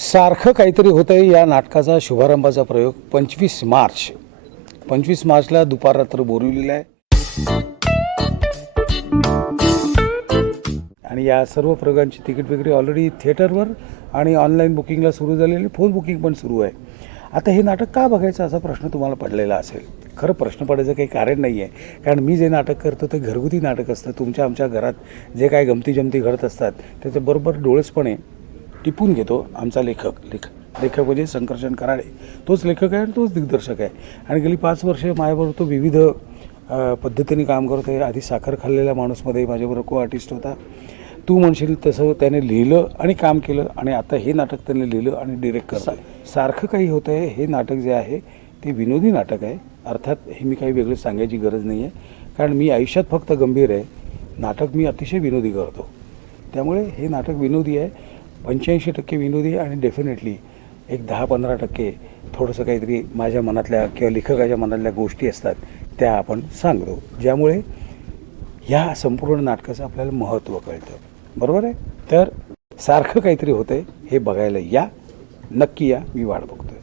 सारखं काहीतरी होतं आहे या नाटकाचा शुभारंभाचा प्रयोग. पंचवीस मार्च. पंचवीस मार्चला दुपार रात्र बोरिवलीला आहे. आणि या सर्व प्रयोगांची तिकीट विक्री ऑलरेडी थिएटरवर आणि ऑनलाईन बुकिंगला सुरू झालेली. फोन बुकिंग पण सुरू आहे. आता हे नाटक का बघायचं असा प्रश्न तुम्हाला पडलेला असेल. खरं प्रश्न पडायचं काही कारण नाही आहे कारण मी जे नाटक करतो ते घरगुती नाटक असतं. तुमच्या आमच्या घरात जे काय गमती जमती घडत असतात त्याच्याबरोबर डोळसपणे टिपून घेतो आमचा लेखक. लेख लेखक म्हणजे संकर्षण कराडे. तोच लेखक आहे आणि तोच दिग्दर्शक आहे. आणि गेली पाच वर्षे माझ्याबरोबर तो विविध पद्धतीने काम करत आहे. आधी साखर खाल्लेल्या माणूसमध्ये माझ्याबरोबर को आर्टिस्ट होता. तू म्हणशील तसं त्याने लिहिलं आणि काम केलं आणि आता हे नाटक त्याने लिहिलं आणि डिरेक्ट करतं सारखं काही होतं आहे. हे नाटक जे आहे ते विनोदी नाटक आहे. अर्थात हे मी काही वेगळं सांगायची गरज नाही आहे कारण मी आयुष्यात फक्त गंभीर आहे. नाटक मी अतिशय विनोदी करतो. त्यामुळे हे नाटक विनोदी आहे. पंच्याऐंशी टक्के विनोदी आणि डेफिनेटली एक दहा पंधरा टक्के थोडंसं काहीतरी माझ्या मनातल्या किंवा लेखकाच्या मनातल्या गोष्टी असतात त्या आपण सांगतो. ज्यामुळे ह्या संपूर्ण नाटकाचं आपल्याला महत्त्व कळतं. बरोबर आहे? तर सारखं काहीतरी होतं आहे हे बघायला या. नक्की या. मी वाट बघतोय.